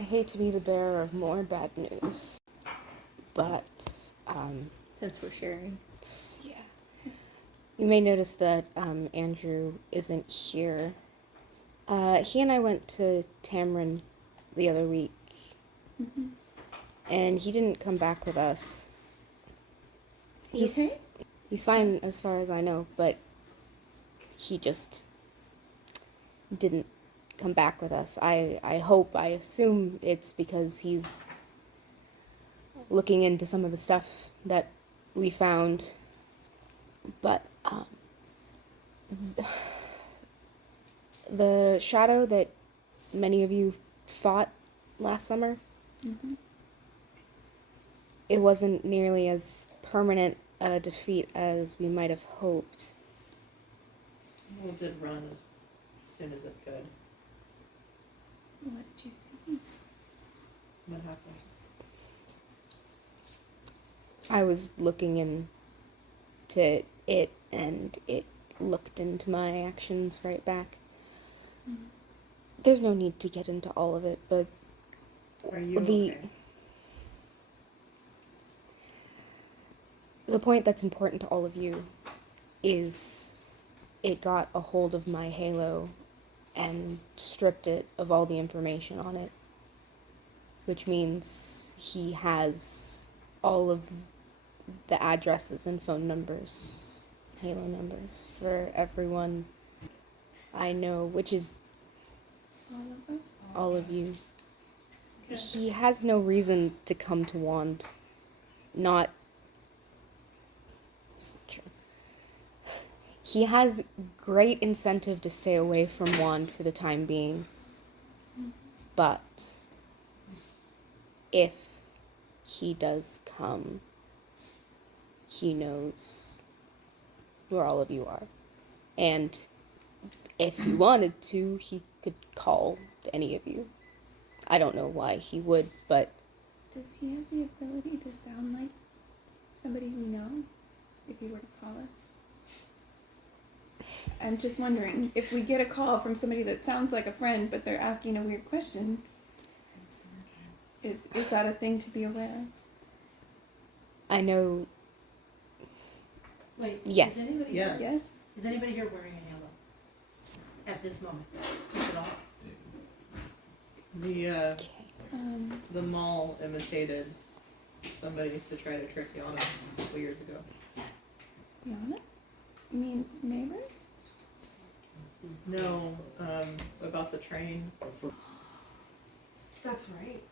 I hate to be the bearer of more bad news, but, since we're sharing. yeah. You may notice that, Andrew isn't here. He and I went to Tamron the other week, and he didn't come back with us. He's okay? He's fine as far as I know, but he just didn't come back with us. I assume it's because he's looking into some of the stuff that we found, but, the shadow that many of you fought last summer, it wasn't nearly as permanent a defeat as we might have hoped. Well, it did run as soon as it could. What did you see? What happened? I was looking into it, and it looked into my actions right back. There's no need to get into all of it, but Are you okay? The point that's important to all of you is it got a hold of my halo and stripped it of all the information on it, which means he has all of the addresses and phone numbers, halo numbers, for everyone I know, which is All of us? all of you. Okay. He has no reason to come to Wand. Not... He has great incentive to stay away from Wand for the time being. But if he does come, he knows where all of you are. And if he wanted to, he could call any of you. I don't know why he would, but... Does he have the ability to sound like somebody we know, if he were to call us? I'm just wondering, if we get a call from somebody that sounds like a friend, but they're asking a weird question, is that a thing to be aware of? I know... Wait, Yes. Is anybody Yes. Yes? Is anybody here wearing a halo? At this moment? Take it off. The mall imitated somebody to try to trick Yana a couple years ago. Yana? You mean Mayburn? No, about the train. That's right.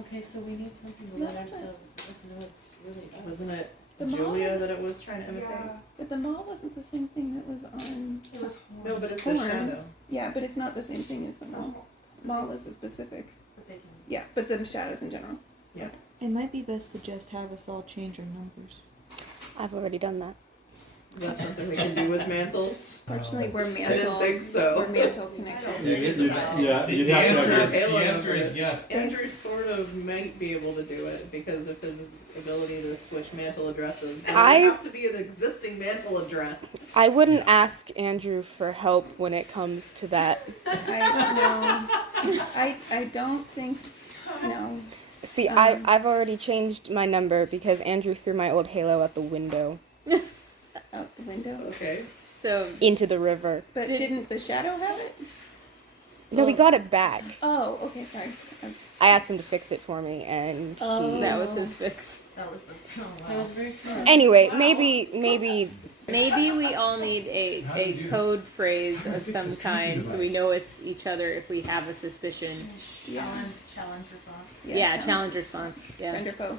Okay, so we need something to let ourselves let us know it's really us. Wasn't it The mall Julia isn't- that it was trying to imitate? Yeah, But the mall wasn't the same thing that was on... it was No, but it's a Hold on. shadow. Yeah, but it's not the same thing as the mall. Mall is a specific... But they can. Yeah, but the shadows in general. It might be best to just have us all change our numbers. I've already done that. Is that something we can do with mantles? Fortunately, we're I mantle. didn't think so. We're mantle connection. Yeah, The you'd have to answer is, Halo the answer numbers. is yes. Andrew sort of might be able to do it because of his ability to switch mantle addresses. But it I- would have to be an existing mantle address. I wouldn't ask Andrew for help when it comes to that. I don't think... No. See, I've already changed my number because Andrew threw my old halo out the window Out the window. Okay. So, into the river. But didn't the shadow have it? No, we got it back. Oh, okay, sorry. I asked him to fix it for me, and he... that was his fix. That was the. Oh, That wow. was very smart. Anyway, maybe Maybe we all need a code phrase of fix some this tracking kind so we device. know it's each other if we have a suspicion. Challenge response. Yeah, challenge response. Yeah. Friend or foe.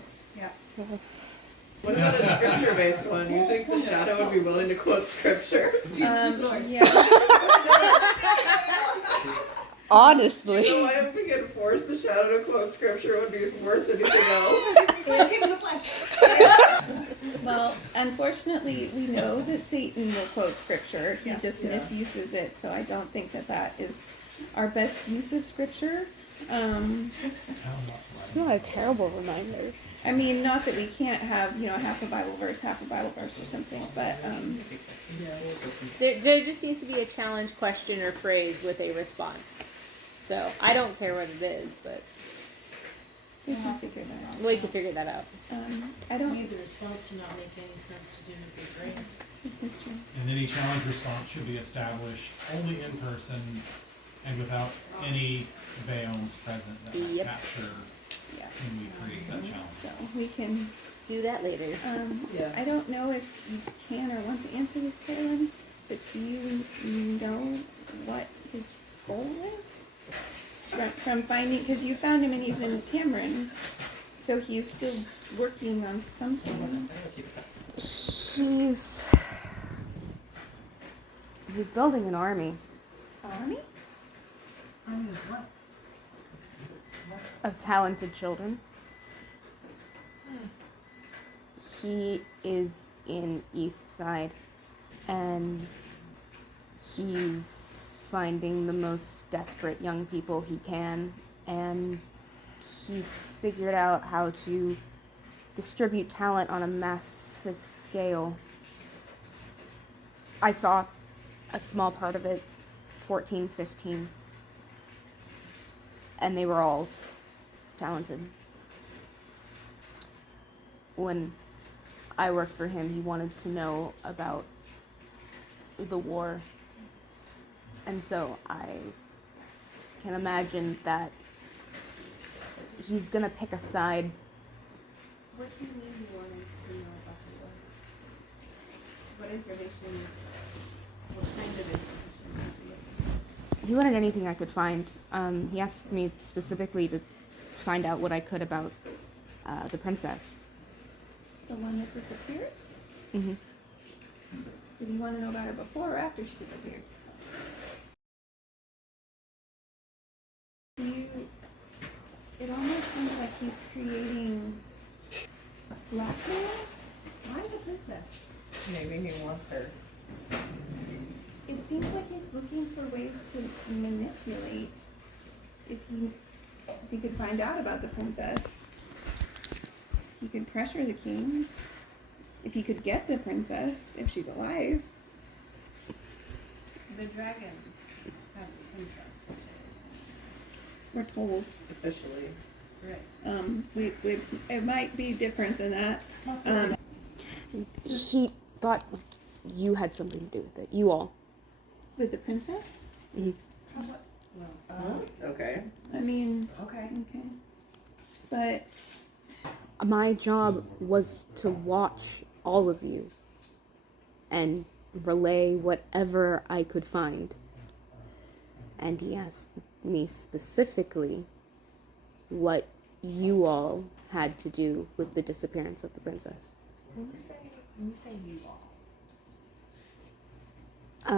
What about a scripture-based one? You think the shadow would be willing to quote scripture? Yeah. honestly. You know what? If we could force the shadow to quote scripture, it would be worth anything else. Well, unfortunately, we know that Satan will quote scripture. He Yes. just Yeah. misuses it, so I don't think that is our best use of scripture. It's not a terrible reminder. I mean, not that we can't have, half a Bible verse or something, but There just needs to be a challenge question or phrase with a response. So I don't care what it is, but We can figure that out. we can figure that out. I I don't. need the response to not make any sense to do with the grace. This is true. And any challenge response should be established only in person and without any baons present that might Yep. capture Yeah. when we create that challenge. So we can. Do that later. Yeah. I don't know if you can or want to answer this, Theraline, but do you know what his goal is? From finding, because you found him and he's in Tamarin, so he's still working on something. He's building an army Army? What? of talented children. He is in Eastside, and he's finding the most desperate young people he can, and he's figured out how to distribute talent on a massive scale. I saw a small part of it, 14, 15, and they were all talented. When I worked for him, he wanted to know about the war. And so I can imagine that he's gonna pick a side. What do you mean you wanted to know about the war? What information? What kind of information? He wanted anything I could find. He asked me specifically to find out what I could about the princess. The one that disappeared? Mm-hmm. Did you want to know about her before or after she disappeared? It almost seems like he's creating blackmail. Why the princess? Maybe he wants her. It seems like he's looking for ways to manipulate. If he could find out about the princess, he could pressure the king. If he could get the princess, if she's alive. The dragons have the princess. We're told. Officially. Right. It might be different than that. He thought you had something to do with it. You all. With the princess? Mm-hmm. How about, well, Okay. I mean, okay. okay. But My job was to watch all of you and relay whatever I could find. And he asked me specifically what you all had to do with the disappearance of the princess. When you say you all,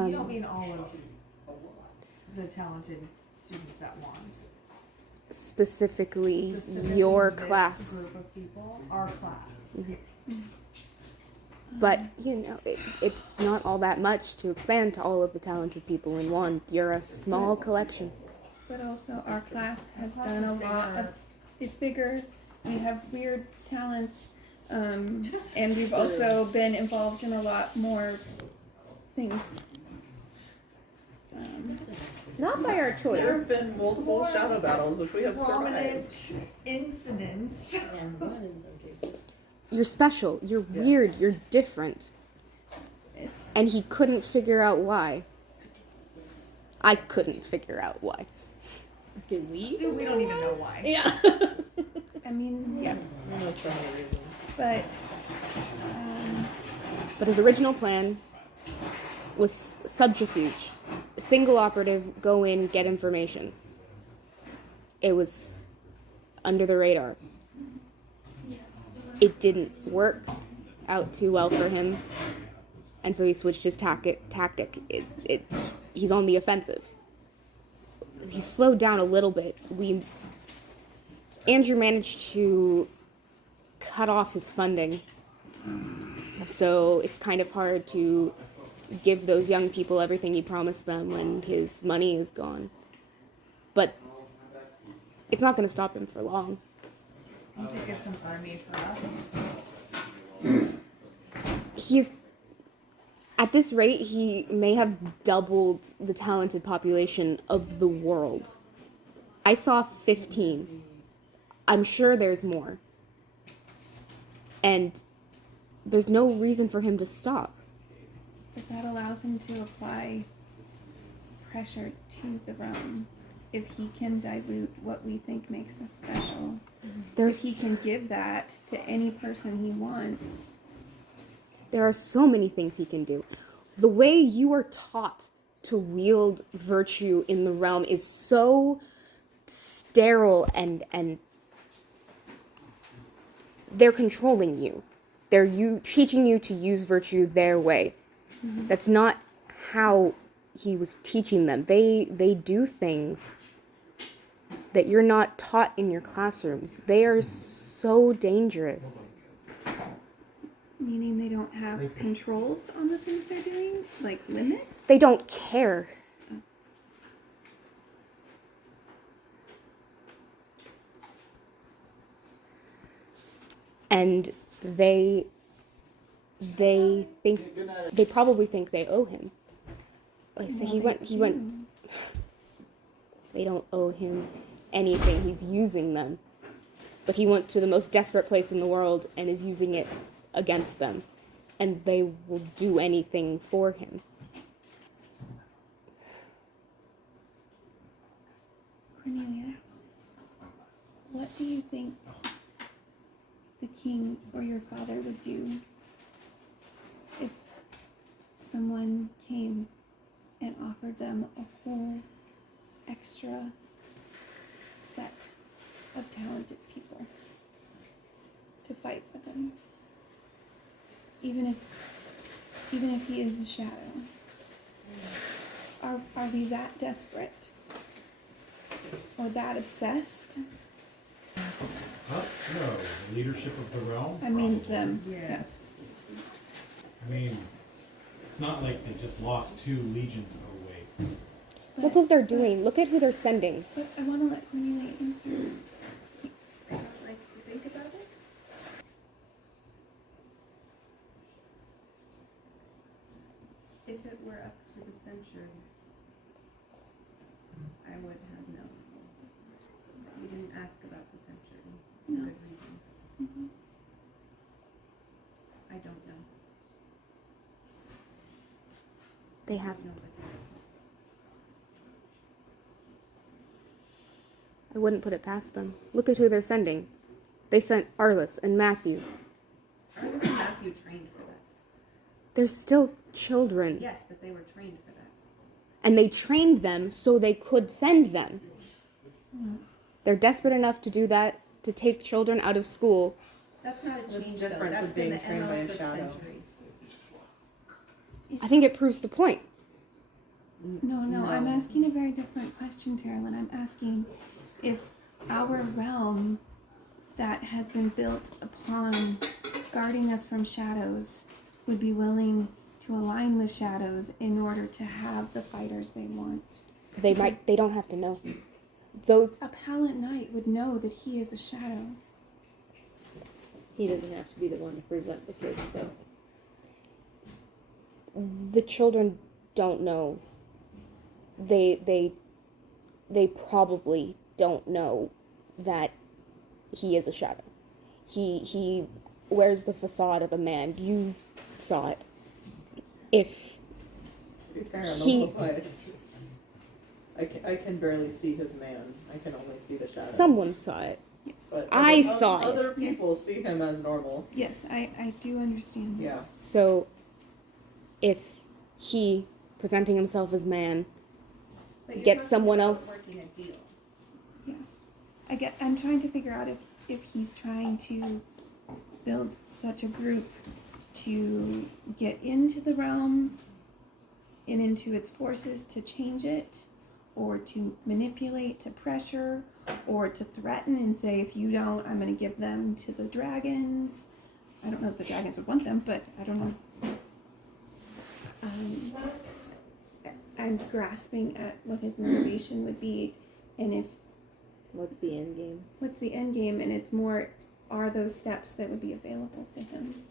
you don't mean all of the talented students at Wand. Specifically, Specifically your this class. group of people, our class. But, you know, it's not all that much to expand to all of the talented people in one. You're a small collection. But also our class has Class done a is lot of, bigger. it's bigger, we have weird talents, and we've also been involved in a lot more things. Not by our There have choice. been multiple shadow battles which we have survived. Prominent incidents. And one in some cases. You're special. You're weird. You're different. It's, And he couldn't figure out why. I couldn't figure out why. Did we? Dude, we don't even know why. Yeah. I mean, yeah, I know so many reasons. but, But his original plan was subterfuge. A single operative, go in, get information. It was under the radar. It didn't work out too well for him, and so he switched his tactic. He's on the offensive. He slowed down a little bit. Andrew managed to cut off his funding, so it's kind of hard to give those young people everything he promised them when his money is gone. But it's not going to stop him for long. You think it's an army for us? He's at this rate, he may have doubled the talented population of the world. I saw 15. I'm sure there's more. And there's no reason for him to stop. But that allows him to apply pressure to the realm. If he can dilute what we think makes us special, if he can give that to any person he wants. There are so many things he can do. The way you are taught to wield virtue in the realm is so sterile, and they're controlling you. They're teaching you to use virtue their way. Mm-hmm. That's not how he was teaching them. They do things that you're not taught in your classrooms. They are so dangerous. Meaning they don't have controls on the things they're doing? Like limits? They don't care. And they probably think they owe him. Like, so he went. They don't owe him anything. He's using them. But he went to the most desperate place in the world and is using it against them. And they will do anything for him. Cornelia, what do you think the king or your father would do if someone came and offered them a whole extra set of talented people to fight for them? Even if he is a shadow. Are we that desperate? Or that obsessed? Us? No. The leadership of the realm? I mean Probably. them. Yes. I mean, it's not like they just lost 2 legions away. Look what they're doing. Look at who they're sending. But I want to let Cornelia answer. Like to think about it? If it were up to the century, I would have known. You didn't ask about the century. For No. good reason. Mm-hmm. I don't know. They have. Nobody knows. I wouldn't put it past them. Look at who they're sending. They sent Arliss and Matthew. Arliss and Matthew trained for that. They're still children. Yes, but they were trained for that. And they trained them so they could send them. They're desperate enough to do that, to take children out of school. That's not a That's change, different though. That's than been being the trained by MO a for shadow. centuries. I think it proves the point. No, I'm asking a very different question, Terralyn. I'm asking if our realm that has been built upon guarding us from shadows would be willing to align with shadows in order to have the fighters they want. They don't have to know. Those, A Pallant Knight would know that he is a shadow. He doesn't have to be the one to present the kids, though. the children don't know. They probably don't know that he is a shadow. He wears the facade of a man. You saw it. If To be fair, I'm a He- little biased. I can barely see his man. I can only see the shadow. someone saw it, Yes. But I other, saw it. Other people see him as normal. Yes, I do understand. Yeah. so if he, presenting himself as man, But you're Get talking someone about else- working a deal. I'm trying to figure out if he's trying to build such a group to get into the realm and into its forces to change it, or to manipulate, to pressure, or to threaten and say, if you don't, I'm going to give them to the dragons. I don't know if the dragons would want them, but I don't know. I'm grasping at what his motivation would be, and if What's the end game? what's the end game, and it's more, are those steps that would be available to him?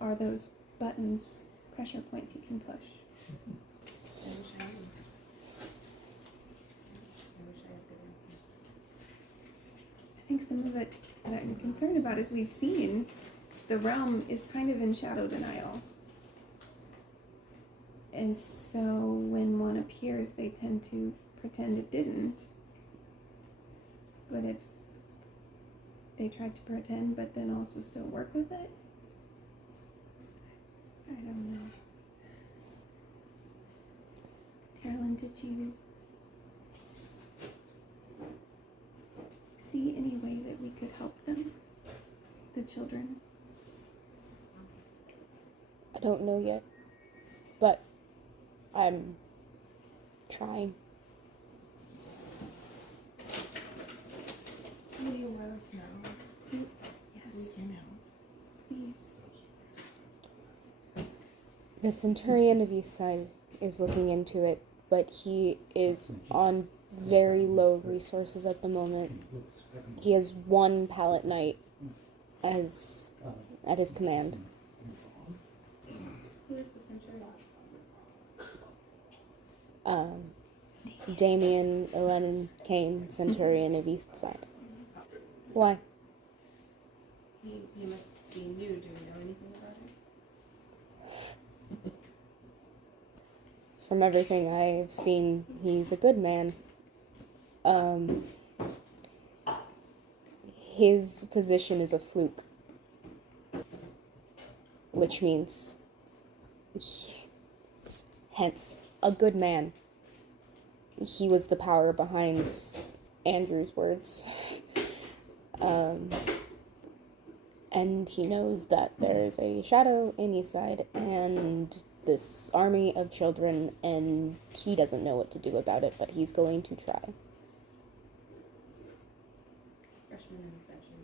Are those buttons, pressure points he can push? think some of it that I'm concerned about is we've seen the realm is kind of in shadow denial. And so when one appears, they tend to pretend it didn't. But if they tried to pretend but then also still work with it, I don't know. Theraline, did you see any way that we could help them? The children? I don't know yet, but I'm trying. Will you let us know? Yes, We can help. please. The Centurion of Eastside is looking into it, but he is on very low resources at the moment. He has one pallet knight as at his command. Who is the centurion? Damien Elenin Kane, Centurion of Eastside. Why? He must be new. Do we know anything about him? From everything I've seen, he's a good man. His position is a fluke, which means, hence, a good man. He was the power behind Andrew's words. And he knows that there's a shadow in Eastside and this army of children, and he doesn't know what to do about it, but he's going to try. Freshman in the section.